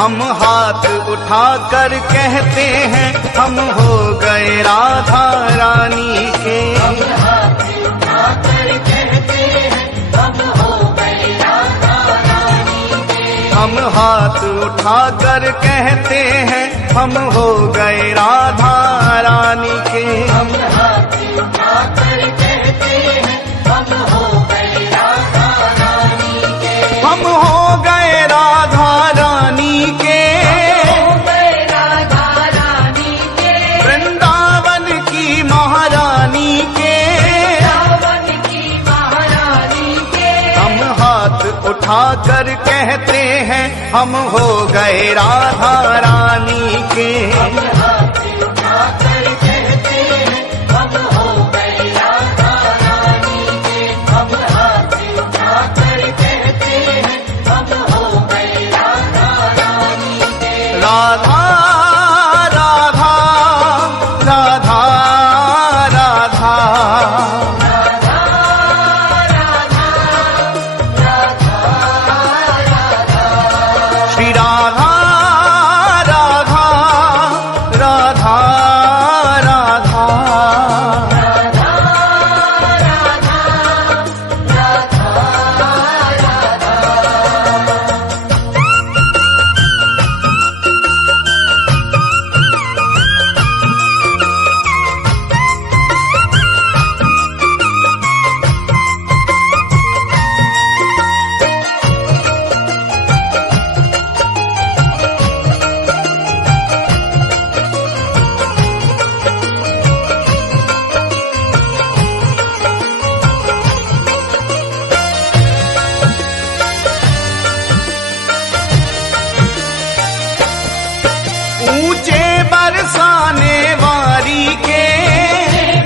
हम हाथ उठाकर कहते हैं हम हो गए राधा रानी के। हम हाथ उठाकर कहते हैं हम हो गए राधा रानी के। हम हाथ उठाकर कहते हैं हम हो गए राधा रानी के। हम हाथ उठाकर कहते हैं हम हो गए राधा रानी के। हम हो गए राधा रानी के। हो गए राधा रानी के। वृंदावन की महारानी के। वृंदावन की महारानी के। हम हाथ उठाकर कहते हैं हम हो गए राधा रानी के। हम हाथ उठाकर कहते हैं हम हो गए राधा रानी के। हम हाथ उठाकर कहते हैं हम हो गए राधा रानी के। राधा राधा राधा राधा श्री राधा राधा राधा राधा ऊंचे बरसाने वारी के।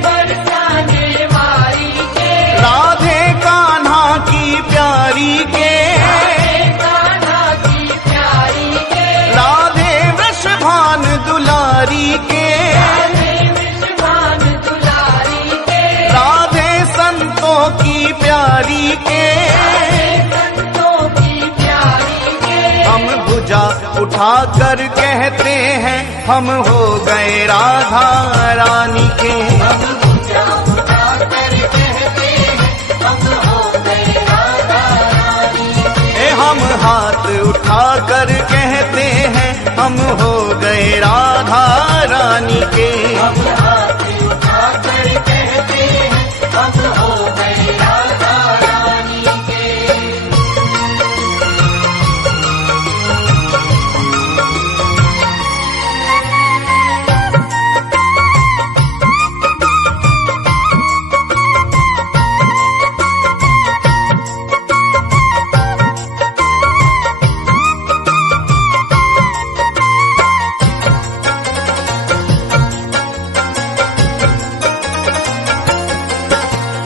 बरसाने वाली के। राधे कान्हा की प्यारी के। कान्हा की प्यारी के। राधे वृषभान दुलारी के। राधे विश्वान दुलारी के। राधे संतों की प्यारी के। संतों की प्यारी के। हम भुजा उठाकर कहते हैं हम हो गए राधा रानी के। हम भुजा उठाकर कहते हैं हम हो गए राधा रानी के। हम हाथ उठाकर कहते हैं हम हो गए राधा रानी के। हम हाथ उठाकर कहते हैं हम हो गए राधा रानी के।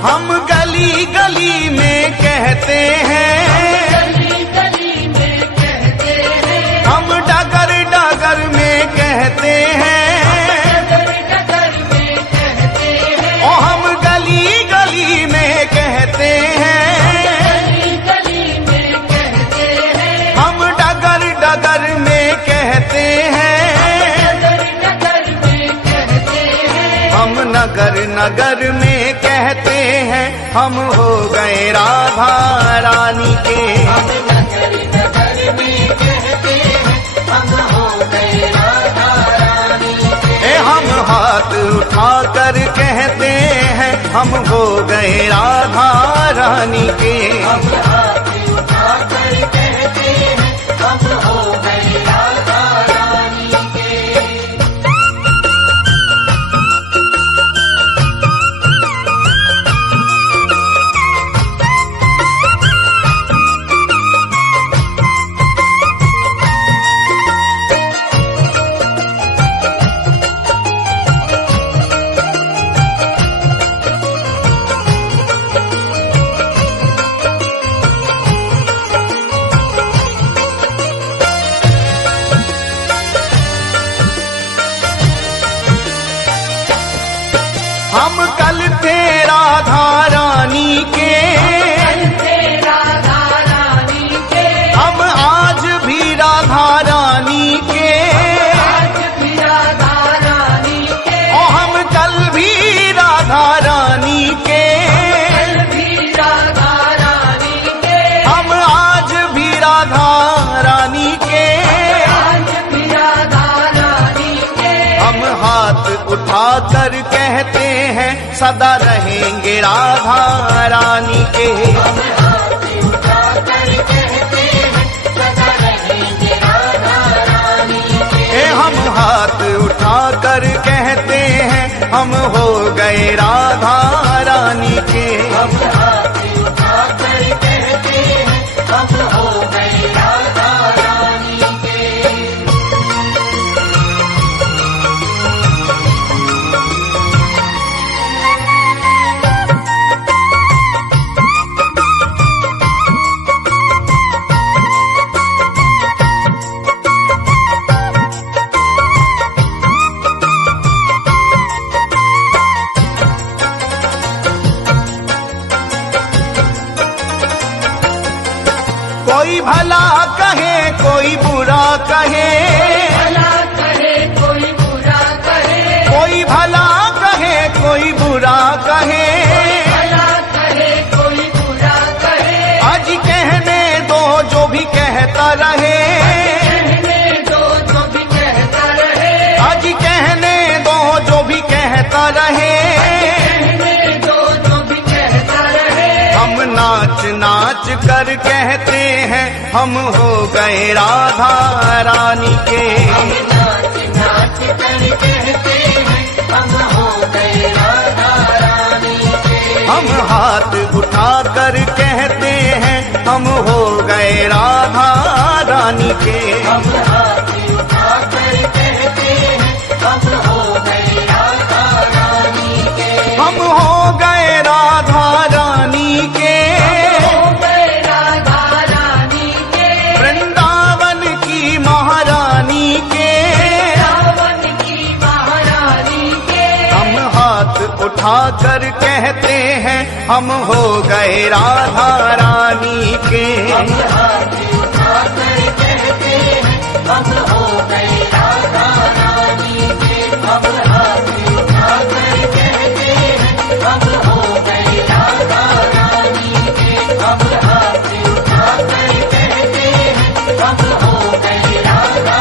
हम गली गली में कहते हैं। गली गली में कहते हैं। हम डगर डगर में कहते हैं। डगर डगर में कहते हैं। ओ हम गली गली में कहते हैं। गली गली में कहते हैं। हम डगर डगर में कहते हैं। डगर डगर में कहते हैं। हम नगर नगर में कहते हैं हम हो गए राधा रानी के। हम नगर नगर में कहते हैं हम हो गए राधा रानी के। हम हाथ उठाकर कहते हैं हम हो गए राधा रानी के। हम हाथ उठाकर कहते हैं हम हो गए राधा रानी के। हम कल थे राधा रानी के। राधा रानी के। हम आज भी राधा रानी कर कहते हैं सदा रहेंगे राधा रानी के। हम हाथ उठाकर कहते हैं सदा रहेंगे राधा रानी के। हम हाथ उठाकर कहते हैं हम हो गए राधा रानी के। हम हाथ उठाकर कहते हैं हम हो गए राधा रानी के। कोई भला कहे कोई बुरा कहे, भला कहे कोई बुरा कहे, कोई भला कहे कोई बुरा कहे, भला कहे कोई बुरा कहे। आज कहने दो जो भी कहता रहे, कहने दो जो भी कहता रहे, आज कहने दो जो भी कहता रहे। कहने दो जो भी कहता रहे। हम नाच नाच कर कहते हैं हम हो गए राधा रानी के। हम नाच नाच कर कहते हैं हम हो गए राधा रानी के। हम हाथ उठा कर कहते हैं हम हो गए राधा रानी के। हम हाथ उठाकर कहते हैं हम हो गए राधा रानी के। हम हो गए राधा रानी के। हो गए राधा रानी के। वृंदावन की महारानी के। रावण की महारानी के। हम हाथ उठा कर कहते हैं हम हो गए राधा रानी के। हम हाथ उठाकर कहते हैं हम हो गए राधा रानी के। हम हाथ उठाकर कहते हैं हम हो गए राधा रानी के। हम हाथ उठाकर कहते हैं हम हो गए राधा